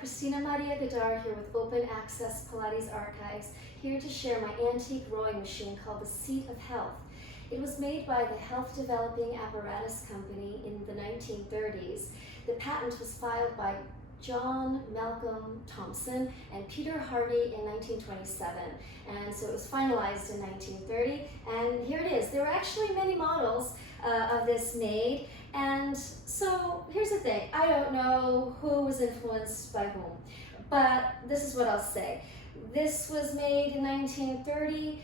Christina Maria Gadar here with Open Access Pilates Archives, here to share my antique rowing machine called the Seat of Health. It was made by the Health Developing Apparatus Company in the 1930s. The patent was filed by John Malcolm Thomson and Peter Hardy in 1927, and so it was finalized in 1930, and here it is. There were actually many models of this made, and so here's the thing, I don't know who was influenced by whom, but this is what I'll say. This was made in 1930.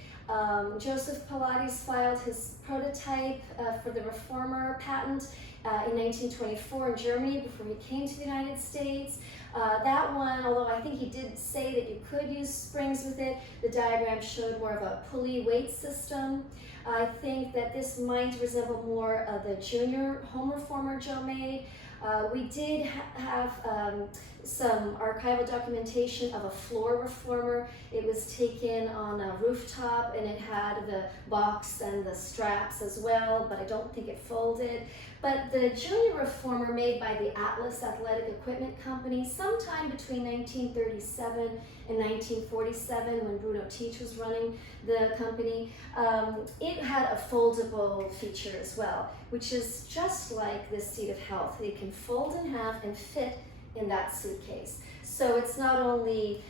Joseph Pilates filed his prototype for the Reformer patent in 1924 in Germany before he came to the United States. That one, although I think he did say that you could use springs with it, the diagram showed more of a pulley weight system. I think that this might resemble more of the Junior Home Reformer Joe made. We did have some archival documentation of a floor reformer. It was taken on a rooftop and it had the box and the straps as well, but I don't think it folded. But the Junior Reformer made by the Atlas Athletic Equipment Company sometime between 1937 and 1947 when Bruno Teach was running the company, it had a foldable feature as well, which is just like this Seat of Health. It can fold in half and fit in that suitcase. So it's not only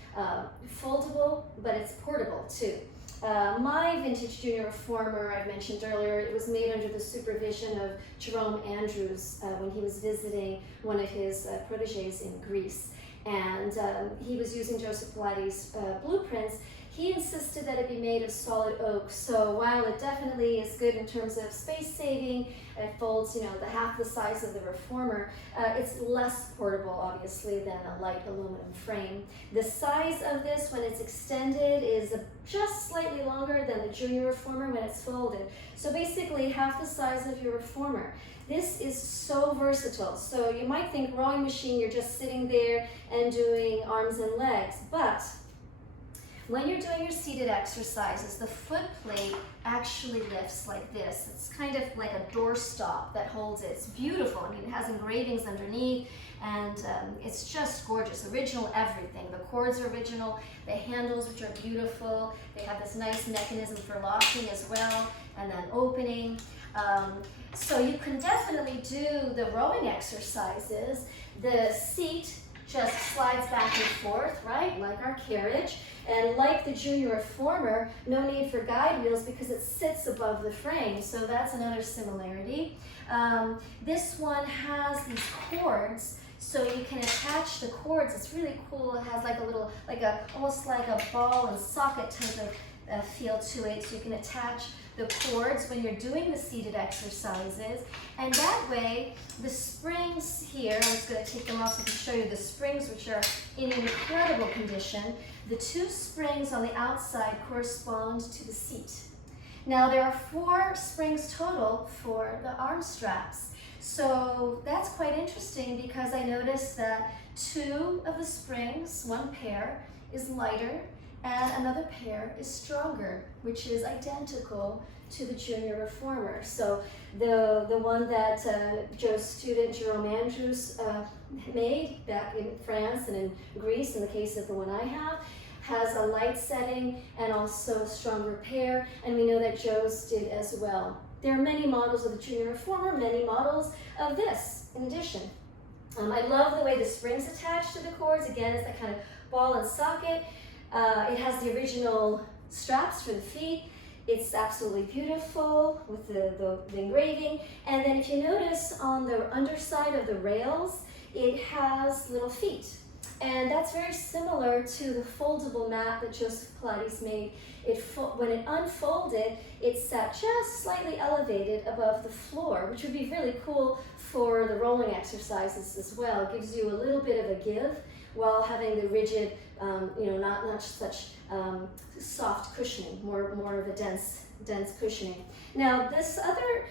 foldable, but it's portable too. My vintage Junior Reformer, I mentioned earlier, it was made under the supervision of Jerome Andrews when he was visiting one of his proteges in Greece. And he was using Joseph Pilates blueprints. He insisted that it be made of solid oak. So while it definitely is good in terms of space saving, it folds, the half the size of the Reformer, it's less portable, obviously, than a light aluminum frame. The size of this, when it's extended, is just slightly longer than the Junior Reformer when it's folded. So basically, half the size of your Reformer. This is so versatile. So you might think rowing machine, you're just sitting there and doing arms and legs, but when you're doing your seated exercises, the foot plate actually lifts like this. It's kind of like a doorstop that holds it. It's beautiful. I mean, it has engravings underneath, and it's just gorgeous. Original everything. The cords are original. The handles, which are beautiful. They have this nice mechanism for locking as well, and then opening. So you can definitely do the rowing exercises. The seat just slides back and forth, right, like our carriage. And like the Junior Reformer, no need for guide wheels because it sits above the frame, so that's another similarity. This one has these cords, so you can attach the cords. It's really cool. It has like a little, almost like a ball and socket type of feel to it, so you can attach the cords when you're doing the seated exercises. And that way, the springs here, I'm just going to take them off so I can show you the springs, which are in incredible condition. The two springs on the outside correspond to the seat. Now there are 4 springs total for the arm straps. So that's quite interesting because I noticed that 2 of the springs, one pair, is lighter and another pair is stronger, which is identical to the Junior Reformer. So the one that Joe's student Jerome Andrews made back in France and in Greece, in the case of the one I have, has a light setting and also a stronger pair, and we know that Joe's did as well. There are many models of the Junior Reformer, many models of this in addition. I love the way the springs attach to the cords. Again, it's that kind of ball and socket. It has the original straps for the feet. It's absolutely beautiful with the engraving. And then if you notice on the underside of the rails, it has little feet. And that's very similar to the foldable mat that Joseph Pilates made. When it unfolded, it sat just slightly elevated above the floor, which would be really cool for the rolling exercises as well. It gives you a little bit of a give while having the rigid, not such soft cushioning, more of a dense cushioning. Now, this other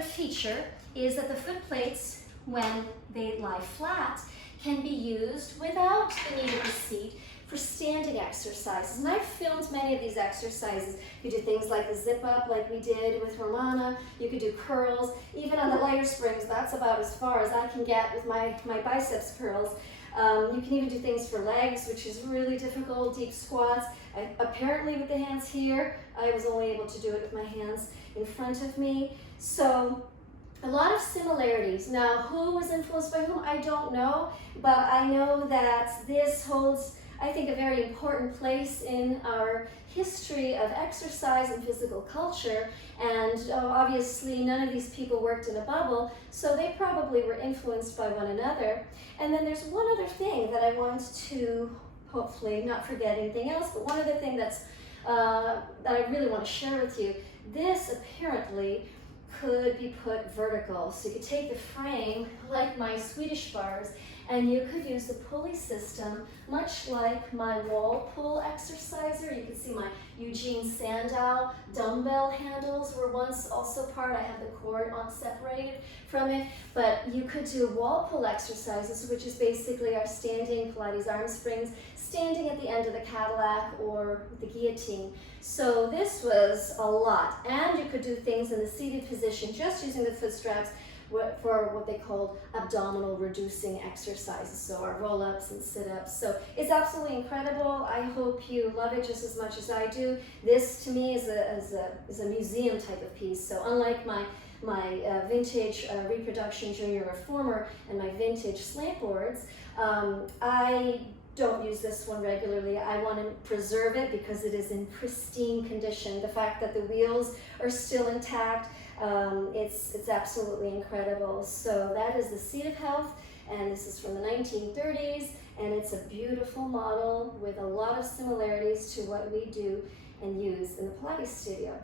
feature is that the foot plates, when they lie flat, can be used without the need of a seat for standing exercises. And I've filmed many of these exercises. You do things like the zip up like we did with Romana. You could do curls. Even on the lighter springs, that's about as far as I can get with my biceps curls. You can even do things for legs, which is really difficult, deep squats. Apparently with the hands here, I was only able to do it with my hands in front of me. So a lot of similarities. Now, who was influenced by whom, I don't know, but I know that this holds, I think, a very important place in our history of exercise and physical culture. And obviously none of these people worked in a bubble, so they probably were influenced by one another. And then there's one other thing that I want to, hopefully not forget anything else, but one other thing that I really want to share with you. This apparently could be put vertical. So you could take the frame, like my Swedish bars, and you could use the pulley system, much like my wall pull exerciser. You can see my Eugene Sandow dumbbell handles were once also part. I have the cord on separated from it, but you could do wall pull exercises, which is basically our standing Pilates arm springs, standing at the end of the Cadillac or the guillotine. So this was a lot, and you could do things in the seated position, just using the foot straps for what they called abdominal reducing exercises, so our roll-ups and sit-ups. So it's absolutely incredible. I hope you love it just as much as I do. This to me is a museum type of piece. So unlike my vintage Reproduction Junior Reformer and my vintage slant boards, I don't use this one regularly. I want to preserve it because it is in pristine condition. The fact that the wheels are still intact, it's absolutely incredible. So that is the Seat of Health, and this is from the 1930s, and it's a beautiful model with a lot of similarities to what we do and use in the Pilates studio.